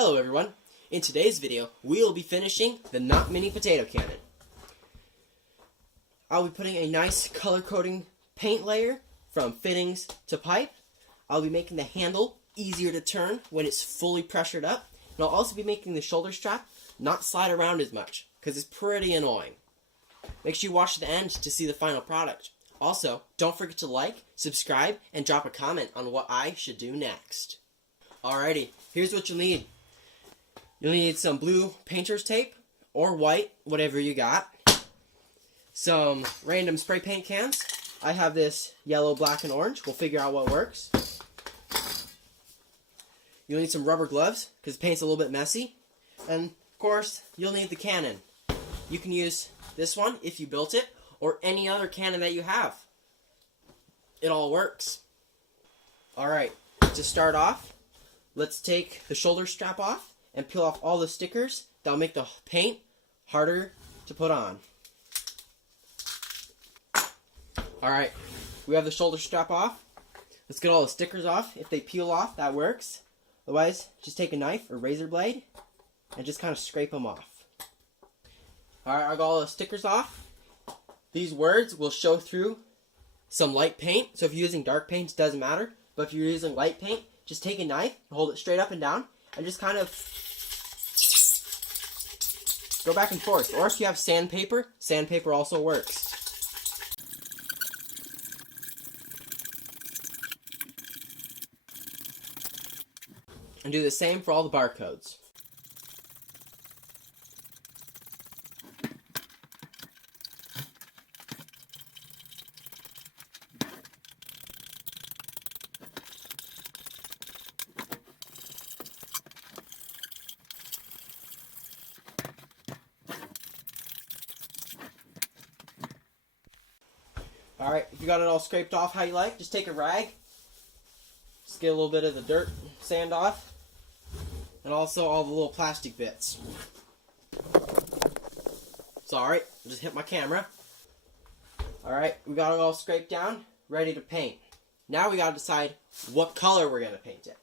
Hello everyone. In today's video, we will be finishing the Not Mini Potato Cannon. I'll be putting a nice color coding paint layer from fittings to pipe. I'll be making the handle easier to turn when it's fully pressured up. And I'll also be making the shoulder strap not slide around as much, because it's pretty annoying. Make sure you watch to the end to see the final product. Also, don't forget to like, subscribe, and drop a comment on what I should do next. Alrighty, here's what you'll need. You'll need some blue painter's tape, or white, whatever you got. Some random spray paint cans. I have this yellow, black, and orange. We'll figure out what works. You'll need some rubber gloves, because the paint's a little bit messy. And, of course, you'll need the cannon. You can use this one if you built it, or any other cannon that you have. It all works. Alright, to start off, let's take the shoulder strap off and peel off all the stickers that'll make the paint harder to put on. Alright, we have the shoulder strap off. Let's get all the stickers off. If they peel off, that works. Otherwise, just take a knife or razor blade and just kind of scrape them off. Alright, I got all the stickers off. These words will show through some light paint. So if you're using dark paint, it doesn't matter. But if you're using light paint, just take a knife and hold it straight up and down and just kind of go back and forth. Or if you have sandpaper, sandpaper also works. And do the same for all the barcodes. Alright, if you got it all scraped off how you like, just take a rag. Just get a little bit of the dirt, sand off. And also all the little plastic bits. Sorry, I just hit my camera. Alright, we got it all scraped down, ready to paint. Now we gotta decide what color we're gonna paint it.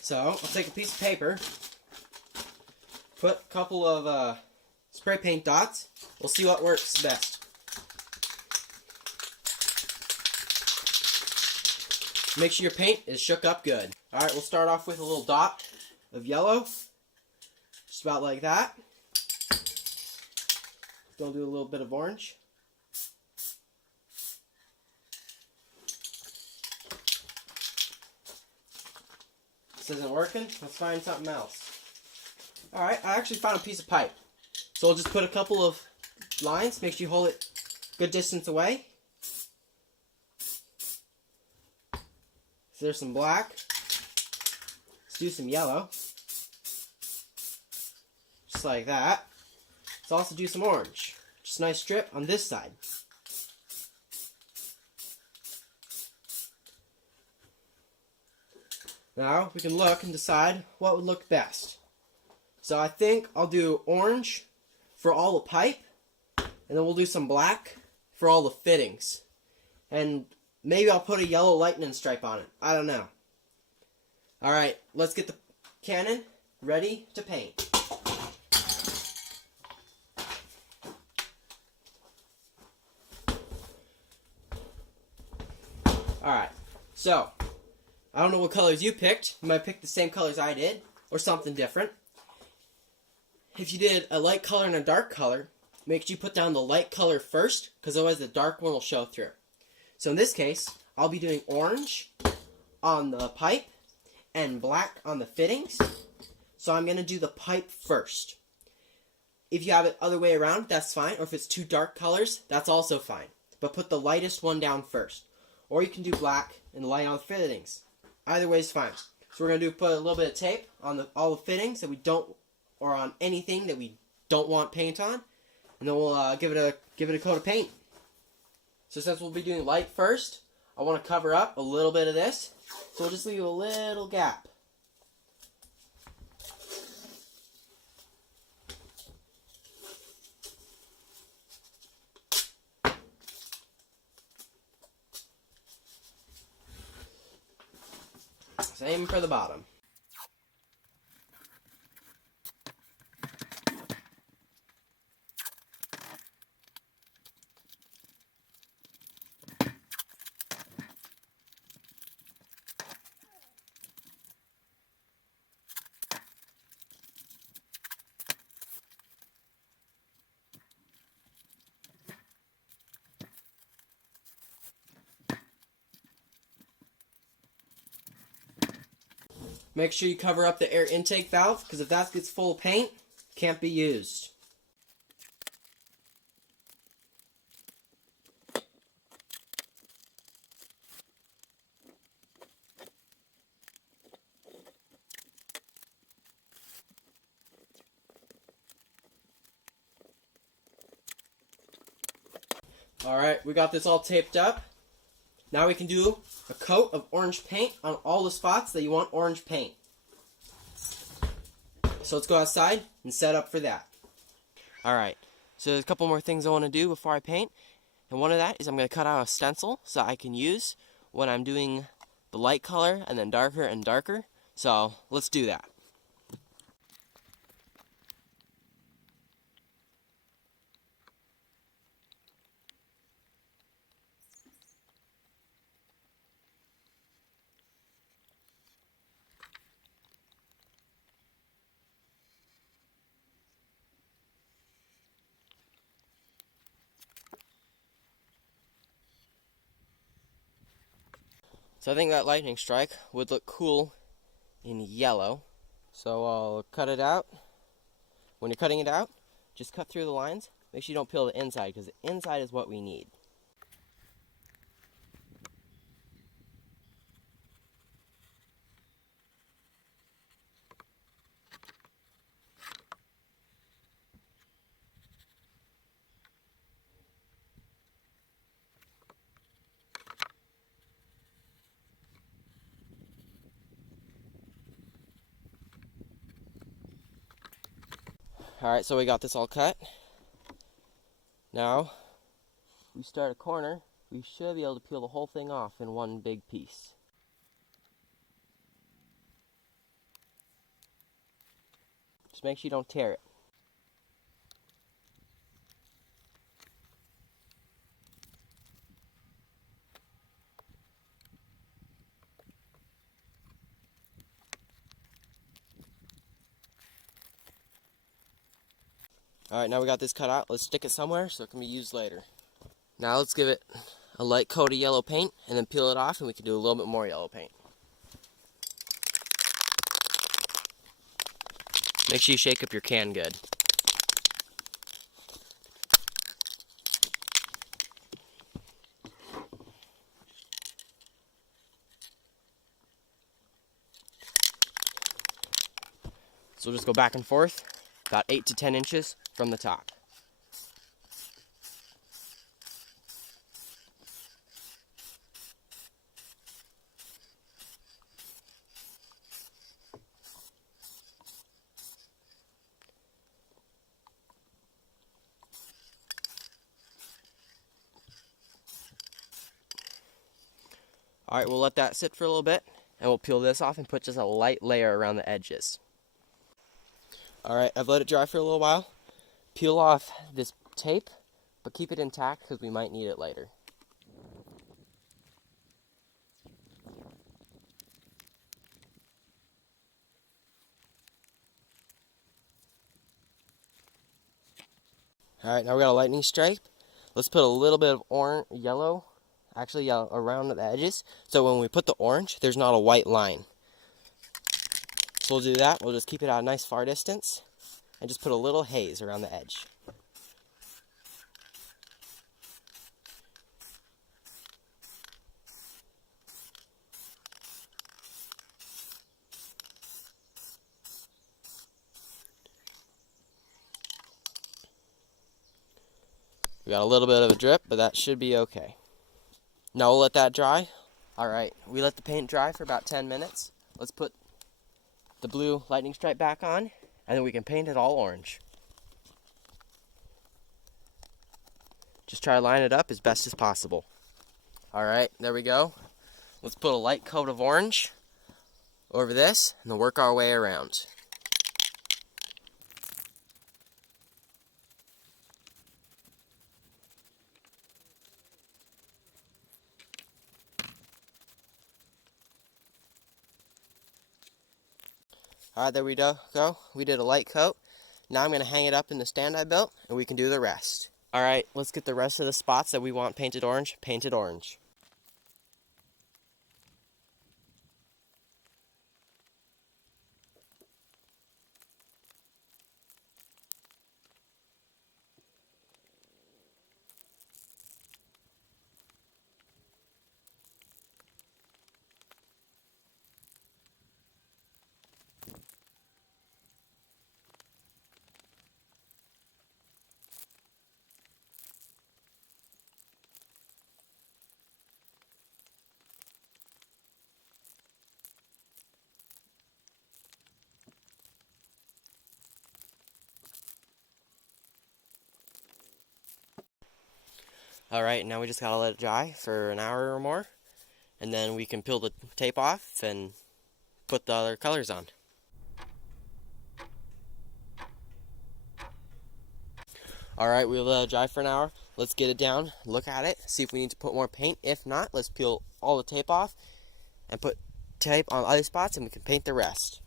So, I'll take a piece of paper, put a couple of spray paint dots. We'll see what works best. Make sure your paint is shook up good. Alright, we'll start off with a little dot of yellow. Just about like that. We'll do a little bit of orange. This isn't working. Let's find something else. Alright, I actually found a piece of pipe. So we'll just put a couple of lines. Make sure you hold it a good distance away. So there's some black. Let's do some yellow. Just like that. Let's also do some orange. Just a nice strip on this side. Now we can look and decide what would look best. So I think I'll do orange for all the pipe, and then we'll do some black for all the fittings. And maybe I'll put a yellow lightning stripe on it. I don't know. Alright, let's get the cannon ready to paint. Alright, so I don't know what colors you picked. You might pick the same colors I did, or something different. If you did a light color and a dark color, make sure you put down the light color first, because otherwise the dark one will show through. So in this case, I'll be doing orange on the pipe and black on the fittings. So I'm going to do the pipe first. If you have it other way around, that's fine. Or if it's two dark colors, that's also fine. But put the lightest one down first. Or you can do black and light on the fittings. Either way is fine. So we're going to do put a little bit of tape on all the fittings that we don't, or on anything that we don't want paint on. And then we'll give it a coat of paint. So since we'll be doing light first, I want to cover up a little bit of this. So we'll just leave a little gap. Same for the bottom. Make sure you cover up the air intake valve, because if that gets full of paint, it can't be used. Alright, we got this all taped up. Now we can do a coat of orange paint on all the spots that you want orange paint. So let's go outside and set up for that. Alright, so there's a couple more things I want to do before I paint. And one of that is I'm going to cut out a stencil so I can use when I'm doing the light color and then darker and darker. So let's do that. So I think that lightning strike would look cool in yellow. So I'll cut it out. When you're cutting it out, just cut through the lines. Make sure you don't peel the inside, because the inside is what we need. Alright, so we got this all cut. Now, if we start a corner, we should be able to peel the whole thing off in one big piece. Just make sure you don't tear it. Alright, now we got this cut out. Let's stick it somewhere so it can be used later. Now let's give it a light coat of yellow paint and then peel it off, and we can do a little bit more yellow paint. Make sure you shake up your can good. So we'll just go back and forth, about 8 to 10 inches from the top. Alright, we'll let that sit for a little bit, and we'll peel this off and put just a light layer around the edges. Alright, I've let it dry for a little while. Peel off this tape, but keep it intact because we might need it later. Alright, now we got a lightning strike. Let's put a little bit of yellow around the edges, so when we put the orange, there's not a white line. So we'll do that. We'll just keep it at a nice far distance and just put a little haze around the edge. We got a little bit of a drip, but that should be okay. Now we'll let that dry. Alright, we let the paint dry for about 10 minutes. Let's put the blue lightning stripe back on, and then we can paint it all orange. Just try to line it up as best as possible. Alright, there we go. Let's put a light coat of orange over this and then work our way around. Alright, there we go. We did a light coat. Now I'm going to hang it up in the stand I built, and we can do the rest. Alright, let's get the rest of the spots that we want painted orange, painted orange. Alright, now we just gotta let it dry for an hour or more, and then we can peel the tape off and put the other colors on. Alright, we'll let it dry for an hour. Let's get it down, look at it, see if we need to put more paint. If not, let's peel all the tape off and put tape on other spots, and we can paint the rest.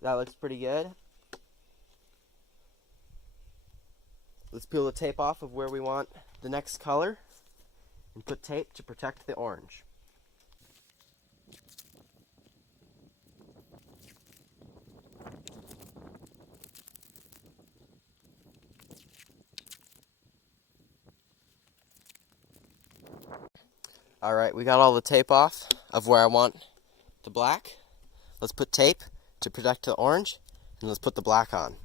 That looks pretty good. Let's peel the tape off of where we want the next color and put tape to protect the orange. Alright, we got all the tape off of where I want the black. Let's put tape to protect the orange, and let's put the black on.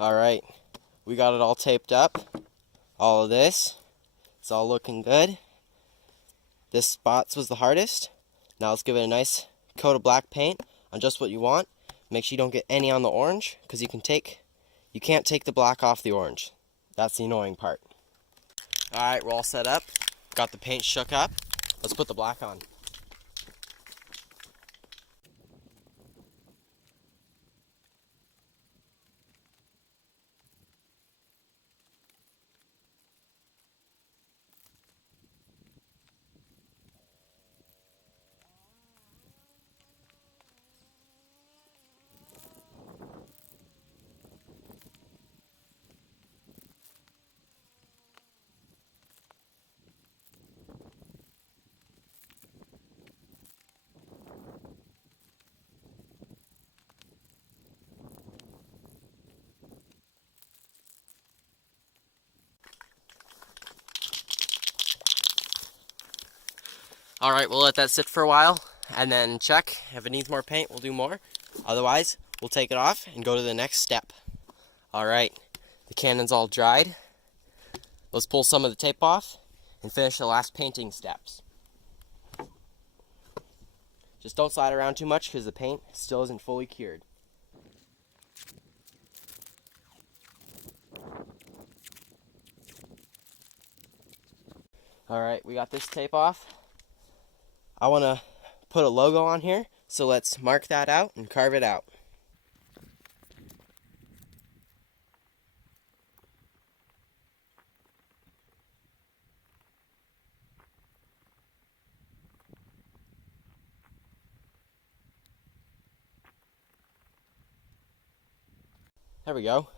Alright, we got it all taped up. All of this. It's all looking good. This spots was the hardest. Now let's give it a nice coat of black paint on just what you want. Make sure you don't get any on the orange, because you can't take the black off the orange. That's the annoying part. Alright, we're all set up. Got the paint shook up. Let's put the black on. Alright, we'll let that sit for a while and then check. If it needs more paint, we'll do more. Otherwise, we'll take it off and go to the next step. Alright, the cannon's all dried. Let's pull some of the tape off and finish the last painting steps. Just don't slide around too much because the paint still isn't fully cured. Alright, we got this tape off. I want to put a logo on here, so let's mark that out and carve it out. There we go.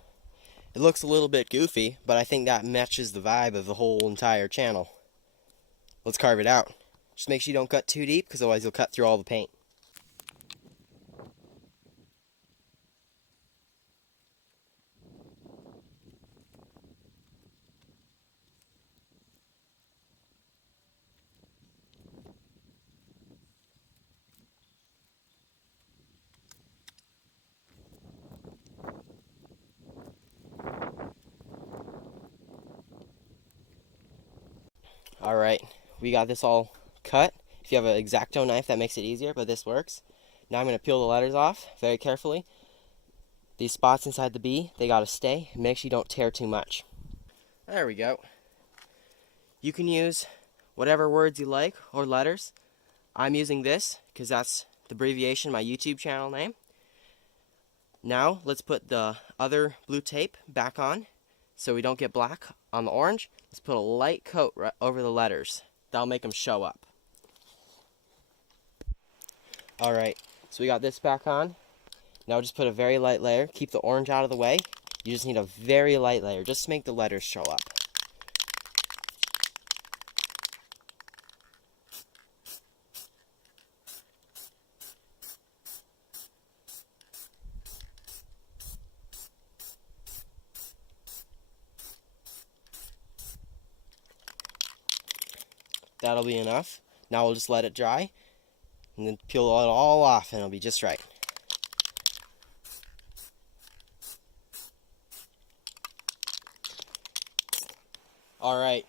It looks a little bit goofy, but I think that matches the vibe of the whole entire channel. Let's carve it out. Just make sure you don't cut too deep, because otherwise you'll cut through all the paint. Alright, we got this all cut. If you have an X-Acto knife, that makes it easier, but this works. Now I'm going to peel the letters off very carefully. These spots inside the B, they got to stay. Make sure you don't tear too much. There we go. You can use whatever words you like or letters. I'm using this because that's the abbreviation of my YouTube channel name. Now let's put the other blue tape back on so we don't get black on the orange. Let's put a light coat right over the letters. That'll make them show up. Alright, so we got this back on. Now just put a very light layer. Keep the orange out of the way. You just need a very light layer just to make the letters show up. That'll be enough. Now we'll just let it dry and then peel it all off and it'll be just right. Alright,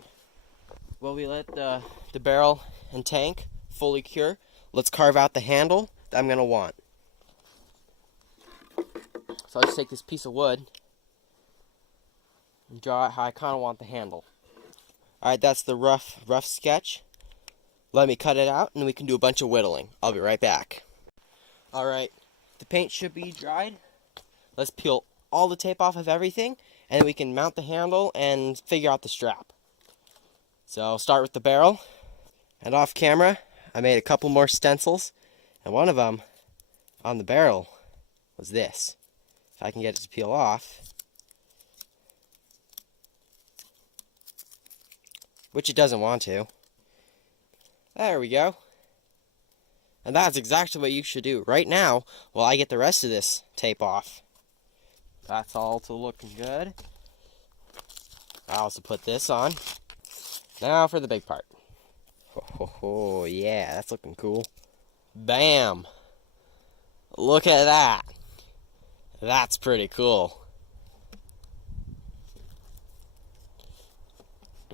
while we let the barrel and tank fully cure, let's carve out the handle that I'm going to want. So I'll just take this piece of wood and draw out how I kind of want the handle. Alright, that's the rough sketch. Let me cut it out and we can do a bunch of whittling. I'll be right back. Alright, the paint should be dried. Let's peel all the tape off of everything and then we can mount the handle and figure out the strap. So I'll start with the barrel. And off camera, I made a couple more stencils. And one of them on the barrel was this. If I can get it to peel off. Which it doesn't want to. There we go. And that's exactly what you should do right now while I get the rest of this tape off. That's all to looking good. I also put this on. Now for the big part. Oh, yeah, that's looking cool. Bam! Look at that. That's pretty cool.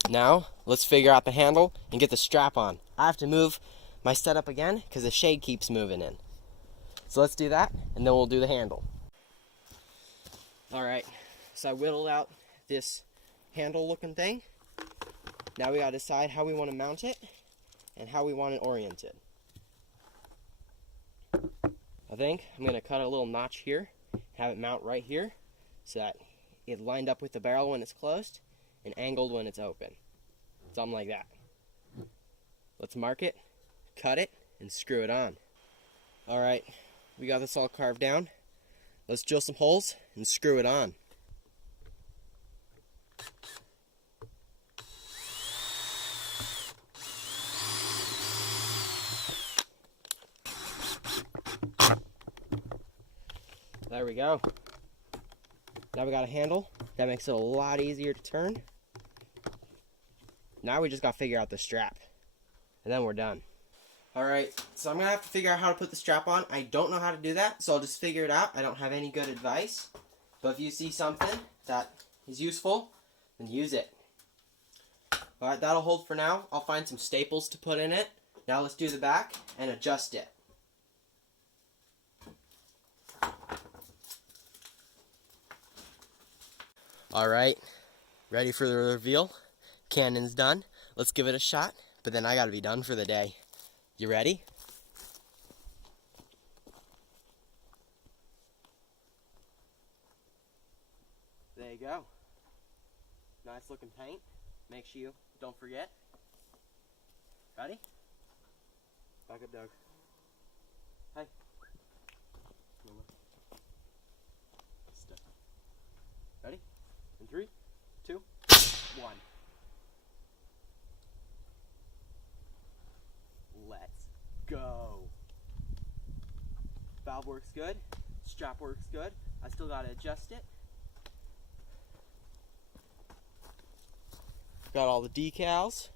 Now, let's figure out the handle and get the strap on. I have to move my setup again because the shade keeps moving in. So let's do that, and then we'll do the handle. Alright, so I whittled out this handle looking thing. Now we gotta decide how we want to mount it and how we want it oriented. I think I'm gonna cut a little notch here, have it mount right here so that it lined up with the barrel when it's closed and angled when it's open. Something like that. Let's mark it, cut it, and screw it on. Alright, we got this all carved down. Let's drill some holes and screw it on. There we go. Now we got a handle. That makes it a lot easier to turn. Now we just got to figure out the strap. And then we're done. Alright, so I'm going to have to figure out how to put the strap on. I don't know how to do that, so I'll just figure it out. I don't have any good advice. But if you see something that is useful, then use it. Alright, that'll hold for now. I'll find some staples to put in it. Now let's do the back and adjust it. Alright, ready for the reveal? Cannon's done. Let's give it a shot, but then I gotta be done for the day. You ready? There you go. Nice looking paint. Make sure you don't forget. Ready? Back up, Doug. Hi. Ready? In 3, 2, 1. Let's go. Valve works good. Strap works good. I still gotta adjust it. Got all the decals.